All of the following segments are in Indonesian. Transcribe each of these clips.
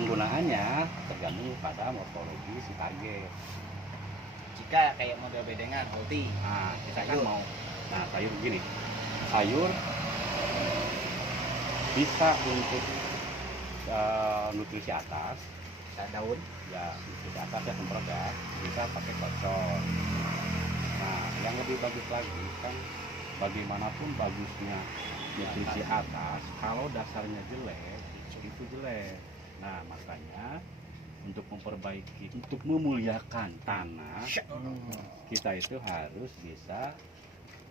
penggunaannya tergantung pada morfologi si target. Jika kayak model bedengan, multi. Nah, kita kan Sayur. mau, nah sayur begini, sayur bisa untuk nutrisi atas, Daun. ya nutrisi atas ya semprot ya, bisa pakai kocor. Nah, yang lebih bagus lagi kan bagaimanapun bagusnya nutrisi atas, kalau dasarnya jelek, itu jelek. Nah, makanya untuk memperbaiki, untuk memuliakan tanah, kita itu harus bisa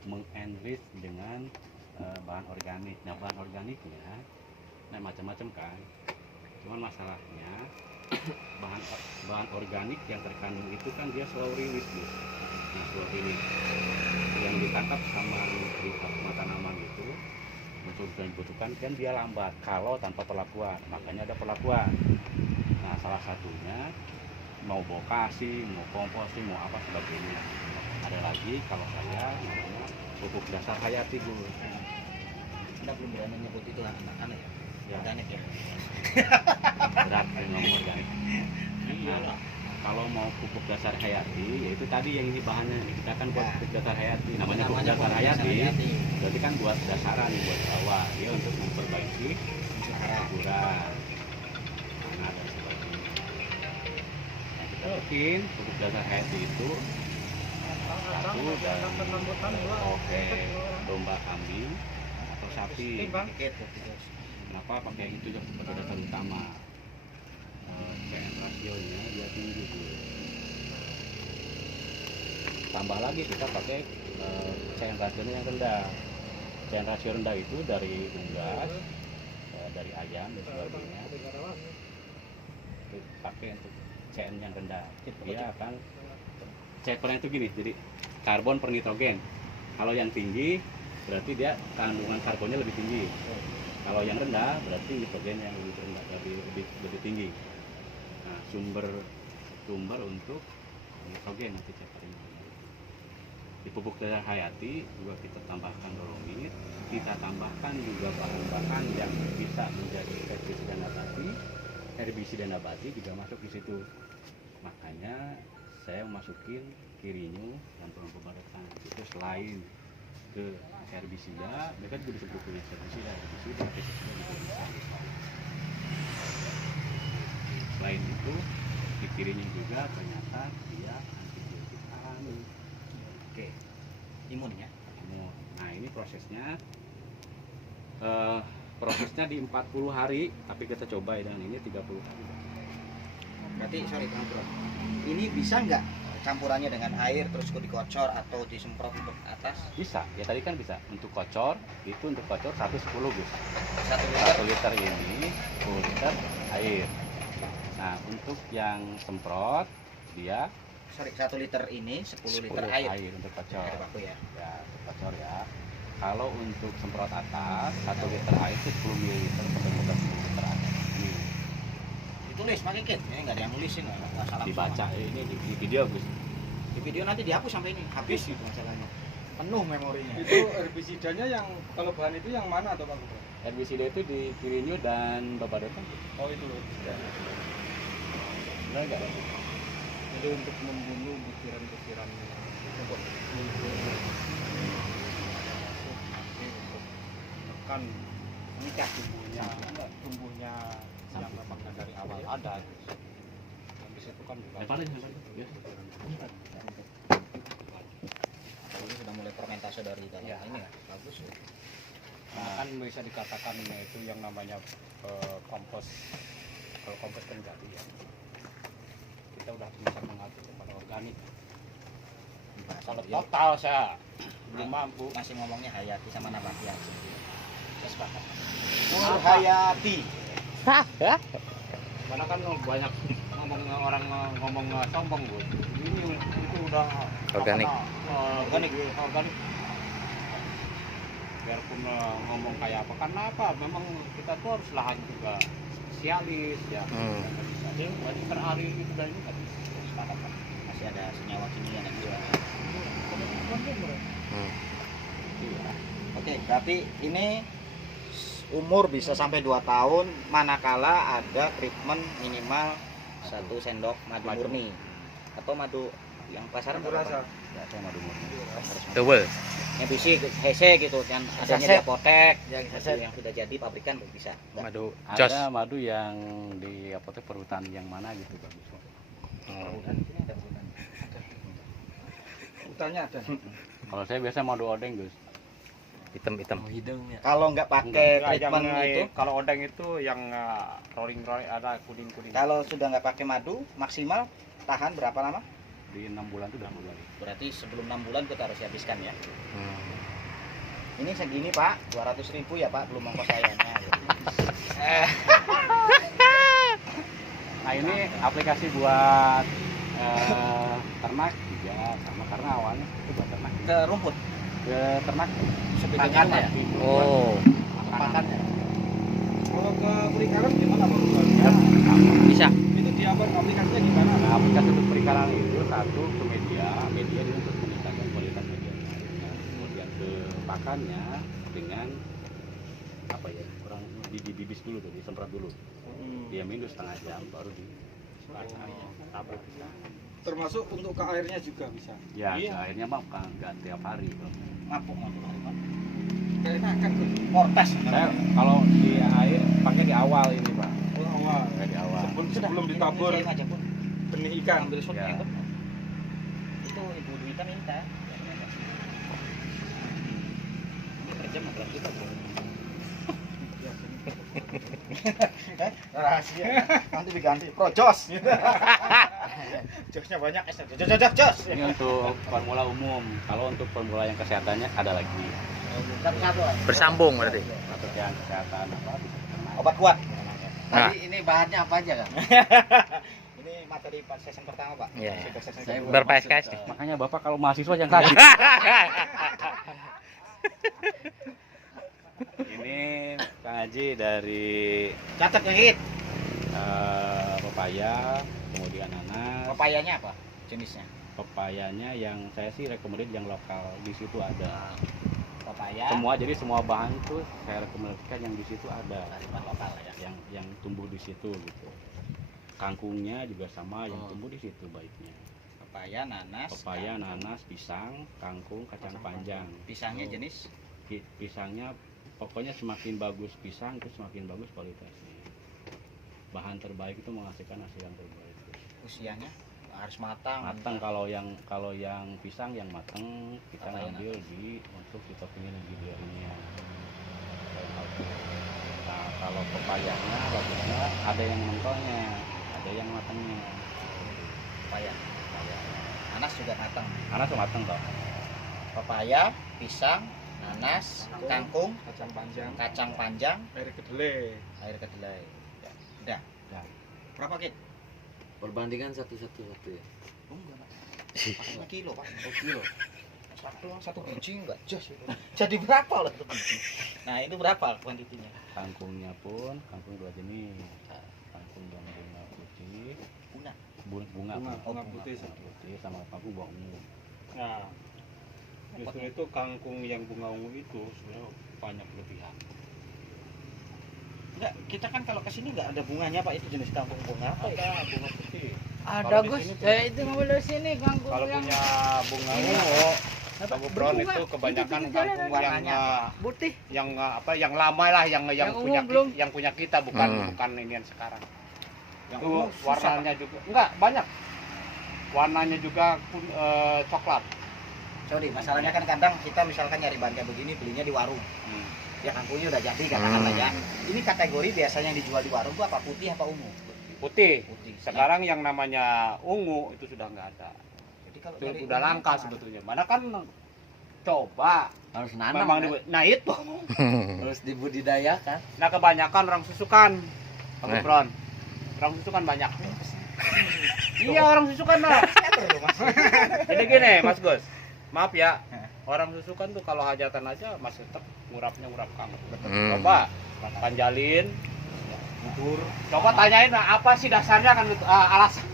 mengenrich dengan bahan organik. Nah, bahan organiknya nah macam-macam kan. Cuman masalahnya bahan organik yang terkandung itu kan dia slow release, Gus. Nah, slow release yang ditangkap sama tanaman itu untuk dibutuhkan kan dia lambat kalau tanpa perlakuan. Makanya ada perlakuan. Nah, salah satunya mau bokasi, mau komposting, mau apa sebagainya. Ada lagi kalau saya namanya pupuk dasar hayati, Gus. Anda belum berani nyebut itu anak-anak ya? Ya, Organik ya? berat ngomong organik. Nah, kalau mau pupuk dasar hayati, yaitu tadi yang ini bahannya. Kita kan buat pupuk dasar hayati. Namanya pupuk dasar hayati, berarti kan buat dasaran, buat bawah. Dia untuk memperbaiki ukuran tanah dan sebagainya. Nah, kita bikin pupuk dasar hayati itu satu dari oke domba kambing atau sapi. Kenapa pakai itu sebagai dasar utama? CN rasionya dia tinggi tuh. Tambah lagi kita pakai CN rasionya yang rendah. CN rasio rendah itu dari unggas, dari ayam dan sebagainya. Pakai untuk CN yang rendah. Dia akan CN itu gini, jadi karbon per nitrogen. Kalau yang tinggi berarti dia kandungan karbonnya lebih tinggi. Kalau yang rendah berarti nitrogen yang lebih rendah, lebih tinggi. Nah, sumber untuk nitrogen nanti ceparinnya. Di pupuk dasar hayati juga kita tambahkan dolomit, kita tambahkan juga bahan-bahan yang bisa menjadi herbisida nabati juga masuk di situ. Makanya saya masukin kirinyu dan pembarukan itu selain ke herbisida, mereka juga disebut herbisida juga bisa. Selain itu di kirinyu juga ternyata dia antibiotik alami. Oke. Imun ya? Imun. Nah, ini prosesnya di 40 hari, tapi kita coba dengan ini 30 hari. Berarti sorry Bro. Ini bisa nggak campurannya dengan air terus dikocor atau disemprot untuk atas? Bisa, ya tadi kan bisa. Untuk kocor, itu untuk kocor 110 Gus. 1 liter. 1 liter ini 10 liter air. Nah, untuk yang semprot dia 1 liter ini 10 liter air untuk kocor. air baku ya. Ya, untuk kocor ya. Kalau untuk semprot atas 1 liter air itu 10 ml sampai 10 liter air. Ini Ditulis pakai kit, ini nggak ada yang nulisin nggak salah. dibaca ini di video Gus. Di video nanti dihapus sampai ini habis itu masalahnya. Penuh memorinya. Itu herbisidanya yang kalau bahan itu yang mana atau Pak Gubernur? Herbisida itu di kirinyu dan babadotan. Oh itu. Ya. Benar nggak? Jadi untuk membunuh butiran-butiran untuk menekan mengikat tumbuhnya yang memang dari awal ada. Habis itu kan juga. Ya. Ini sudah mulai fermentasi dari dalam Ya. ini ya. Bagus ya. Nah, kan bisa dikatakan itu yang namanya kompos. Kalau kompos kan jadi ya. Kita udah bisa mengacu kepada organik. Kalau total saya belum mampu. Masih ngomongnya hayati sama nabati aja. Saya sepakat. Nur Hayati. Karena kan banyak orang ngomong sombong Bu. Ini itu udah Organik. Organik. Biarpun ngomong kayak apa, karena apa? Memang kita tuh harus lahan juga spesialis ya. Jadi per hari itu dan ini kan sepakat Pak. Masih ada senyawa kimia dan juga. Oke, berarti ini umur bisa sampai 2 tahun manakala ada treatment minimal 1 sendok madu murni atau madu yang pasaran berapa? Ya, saya madu murni. Double. Yang bisi hese gitu kan adanya di Saset. apotek Yang madu saset. yang sudah jadi pabrikan bisa. Enggak. Madu jos. Ada madu yang di apotek perhutan yang mana gitu bagus. Perhutan, sini ada perhutan. Hutannya ada. Kalau saya biasa madu odeng, Gus. Hitam-hitam. Kalau nggak pakai Enggak, treatment itu, kalau odeng itu yang rolling ada kuning-kuning. kalau sudah nggak pakai madu maksimal tahan berapa lama? Di 6 bulan itu udah mulai. Berarti sebelum 6 bulan kita harus habiskan ya. Hmm. Ini segini Pak, 200.000 ya Pak, belum ongkos sayanya. Nah, ini aplikasi buat ternak juga sama karena awalnya itu buat ternak. Ke rumput, Ke ternak sebetulnya ya. Oh, Pakannya. Kalau ke perikanan gimana Bang? Ya, bisa. Itu dia Bang, aplikasinya gimana? nah, aplikasi untuk perikanan itu satu ke media ini untuk meningkatkan kualitas media. Kemudian ke pakannya dengan apa ya, kurang dibibis dulu tuh, disemprot dulu. Dia minum setengah jam baru di tabur bisa. Termasuk untuk ke airnya juga bisa. Ya, akhirnya mah bukan nggak tiap hari. Ngapuk Pak. Kayak akan tuh. Mortes. Saya kalau di air pakai di awal ini, Pak. Awal. Pakai di awal. Sebelum ditabur Ini aja Pun. benih ikan. Ambil shotnya Ya. Pun. Itu Ibu Duita minta. Ini kerja mah belum kita Bro. Rahasia. Nanti diganti Projos. Josnya banyak jos. Ini untuk formula umum. Kalau untuk formula yang kesehatannya ada lagi. Satu-satu. Bersambung berarti. Untuk yang kesehatan apa? Obat kuat. Nah. Tadi ini bahannya apa aja Kang? Ini materi season pertama Pak. Iya. Season Saya kedua. Ber-PSKS nih. Makanya Bapak kalau mahasiswa yang rajin. Ini Kang Haji dari Catat nih. pepaya, kemudian nanas. Papayanya apa? Jenisnya? Pepayanya yang saya sih rekomendasi yang lokal, di situ ada. Papaya. Jadi semua bahan itu saya rekomendasikan yang di situ ada. Tanaman lokal ya. Yang tumbuh di situ gitu. Kangkungnya juga sama yang tumbuh di situ baiknya. Papaya, nanas. Pepaya, nanas, pisang, kangkung, kacang panjang. Pisangnya jenis Pisangnya pokoknya semakin bagus pisang itu semakin bagus kualitasnya. Bahan terbaik itu menghasilkan hasil yang terbaik. usianya harus matang. Matang kalau yang pisang yang matang kita Papaya ambil di untuk ditopingin lagi biarnya. Nah, kalau pepayanya bagusnya ada yang mentolnya, ada yang matangnya. Papaya. Nanas juga matang. Karena tuh matang toh. Papaya, pisang, nanas, kangkung, Kacang panjang, kacang panjang, air kedelai. air kedelai. Ya. Udah. Ya. Berapa kit? Perbandingan satu-satu ya. Oh, enggak, Pak. Pakainya kilo, Pak. Oh, kilo. Satu biji enggak jos. Jadi berapa loh satu biji? Nah, itu berapa kuantitinya? Kangkungnya pun kangkung dua jenis. Kangkung yang bunga putih, Bunga. bunga Bunga putih. putih sama kangkung bunga ungu. Nah, justru itu kangkung yang bunga ungu itu sebenarnya banyak kelebihan. Enggak, kita kan kalau ke sini enggak ada bunganya, Pak. Itu jenis kangkung bunga apa ya? Ada bunga putih. Ada Kalau di Gus, sini saya itu ngambil dari sini kangkung Kalau yang punya bunga ini. ungu, kangkung brown Berbunga. itu kebanyakan Itu kangkung yang warnanya putih. yang lama lah, yang Yang punya ungu belum. yang punya kita, bukan bukan ini yang sekarang. Yang ungu warnanya juga enggak banyak. Warnanya juga coklat. Sorry, masalahnya kan kadang kita misalkan nyari bahan kayak begini belinya di warung. Ya kangkungnya udah jadi katakanlah ya. Ini kategori biasanya yang dijual di warung tuh apa? Putih apa ungu? Putih. Putih. Sekarang yang namanya ungu itu sudah nggak ada. Jadi kalau Itu nyari udah ungu langka apa? sebetulnya. Mana kan coba Harus nanam. memang kan? nah itu. Harus dibudidayakan. Nah kebanyakan orang susukan. Bang Eh. Bron. Orang susukan banyak. Iya orang susukan lah. Jadi gini Mas Gus. Maaf ya. Orang susukan tuh kalau hajatan aja masih tetap ngurapnya ngurap kangkung. Coba panjalin, tidur. Coba tanyain apa sih dasarnya kan alasan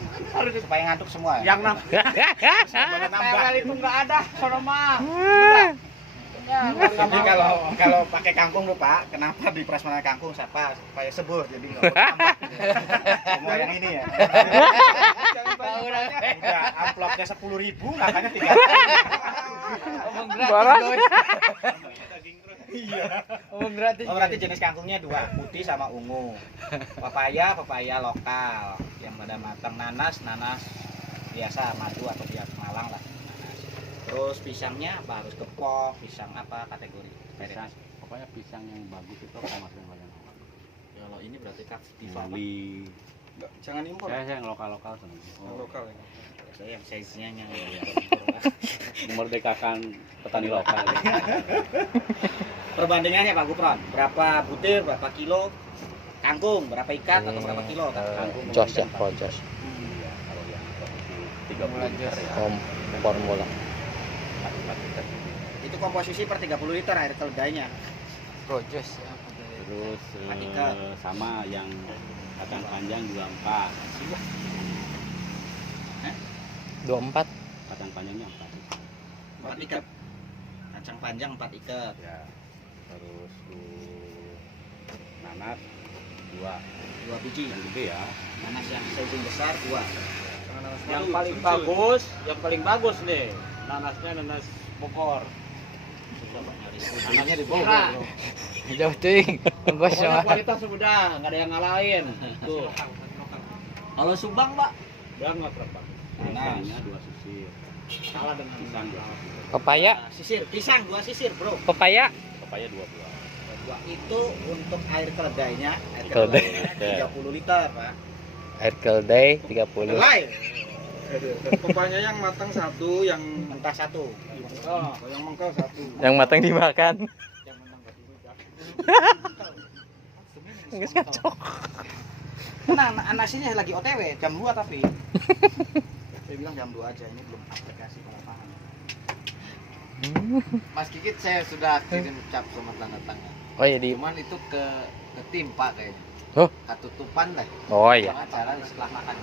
supaya ngantuk semua. yang namanya Boleh nambah. itu nggak ada sono mah. Jadi kalau pakai kangkung tuh Pak, kenapa di prasmanan kangkung siapa supaya sebur jadi nggak tambah. Semua yang ini ya. Udah amplopnya 10.000 makanya 3 Omong Boros. Omong gratis. Oh berarti jenis kangkungnya 2, putih sama ungu. Papaya lokal yang pada matang, nanas biasa madu atau biasa Malang lah. Nanas. Terus pisangnya apa harus kepok, pisang apa kategori? Pisang, pokoknya pisang yang bagus itu kalau masuk yang Kalau ini berarti Diva beli Jangan impor. saya yang lokal senang. Lokal ya. Saya yang size-nya yang Memerdekakan petani lokal. Perbandingannya Pak Gupron, berapa butir, berapa kilo kangkung, berapa ikat atau berapa kilo? Jos ya, jos. Iya, kalau yang itu 30 liter ya. Formula. 4 liter. Itu komposisi per 30 liter air keledainya. Projos ya. Terus Ikat. sama yang kacang panjang juga 4. 24. Kacang panjangnya 4 ikat. Kacang panjang 4 ikat. 4. Ya. Terus nanas 2 2 biji. yang gede ya. Nanas yang size besar 2. Yang paling bagus nih nanasnya nanas Bogor. Nanasnya di Bogor. Jauh ting. Ongkos Pokoknya sama. kualitas sudah nggak ada yang ngalahin. Tuh, Kalau Subang, Pak, banget Pak. Pisangnya 2 sisir. Salah dengan Pisang 2 sisir. Pepaya, sisir, pisang 2 sisir, Bro. pepaya. Papaya 2 buah. Itu untuk air keledainya, Keledai. 30 liter, Pak. Air keledai 30. Keledai Pepanya yang matang 1, yang mentah 1. yang mengkel 1. Yang matang dimakan. Nggak ngacok. Tenang, anasinya lagi OTW jam 2 tapi. Saya bilang jam 2 aja, ini belum aplikasi pelapangan. Mas Kikit saya sudah kirim cap sama tanda tangan. Oh iya di. Cuman itu ke tim Pak kayaknya. Oh. Ketutupan lah. Oh iya. Acara setelah makan.